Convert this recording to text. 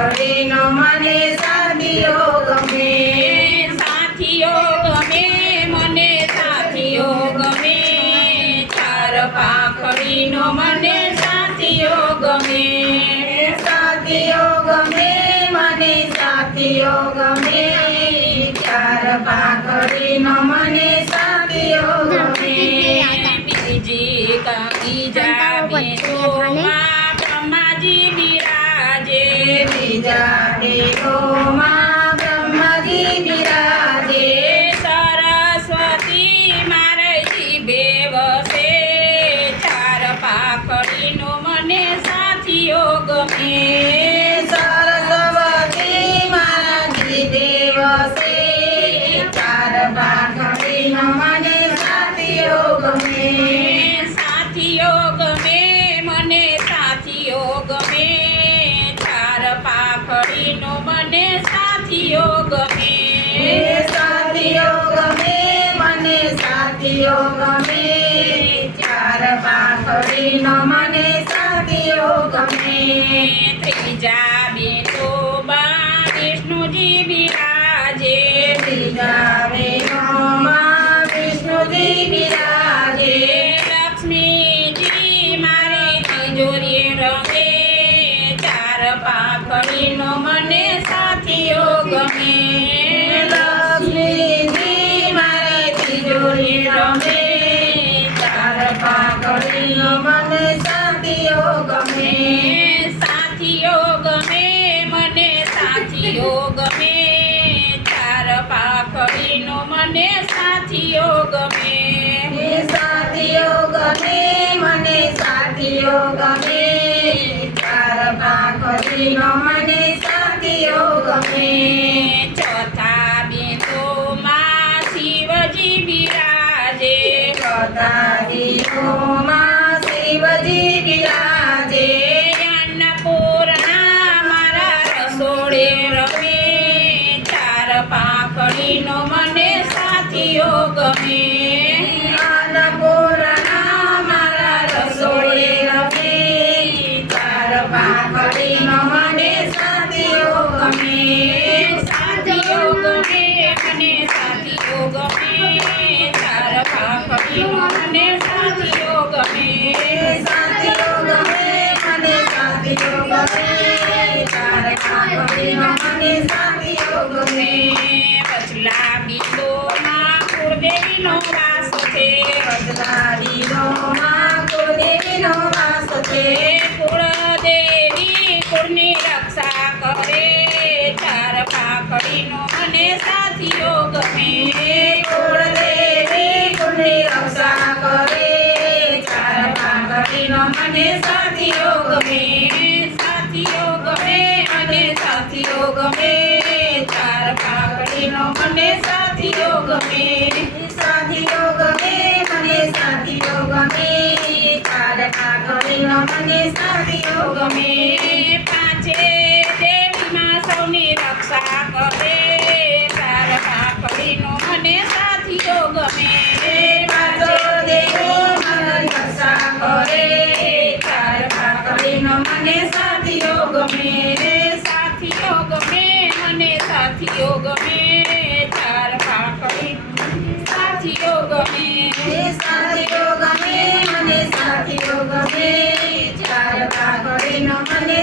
પાઘડીનો મને સાથીઓ બીજા દેવોમાં બ્રહ્મજી બિરાજે સરસ્વતી મારે જીભે વસે ચાર પાખડીનો મને સાથીઓ ગમે પાખડીનો મને સાથીઓ ગમે. સાથીઓ ગમે મને સાથીઓ ગમે. ચાર પાઘડીનો મને સાથીઓ ગમે. ત્રીજા સાથીઓ ગમે સાથીઓ ગમે મને સાથીઓ ગમે ચાર પાખડીનો મને સાથીઓ ગમે. કદાદીઓમાં શિવજી બિરાજે અન્નપૂર્ણા મારા રસોડે રમે ચાર પાખડીનો મને સાથીઓ ગમે મને સાથીઓ ગમે સાથીઓ ગમે મને સાથીઓ ગમે ચાર પાઘડીનો મને સાથીઓ ગમે પછલા બિંદુમાં કુળદેવીનો વાસ છે. વજલાડીનોમાં કુળદેવીનો વાસ છે. કુળદેવી કુળની રક્ષા કરે. ચાર પાખડીનો મને સાથીઓ મને સાથીઓ ગમે સાથીઓ ગમે અને સાથીઓ ગમે. ચાર પાકડીનો મને સાથીઓ ગમે સાથીઓ ગમે મને સાથીઓ ગમે. ચાર પાકડીનો મને સાથીઓ ગમે. પાંચે દેવીમાં સૌની રક્ષા કરે. ચાર પાખડીનો મને સાથીઓ ગમે રે, સાથીઓ ગમે, મને સાથીઓ ગમે ચાર પાકડી સાથીઓ ગમે સાથીઓ ગમે, મને સાથીઓ ગમે ચાર પાકડીનો મને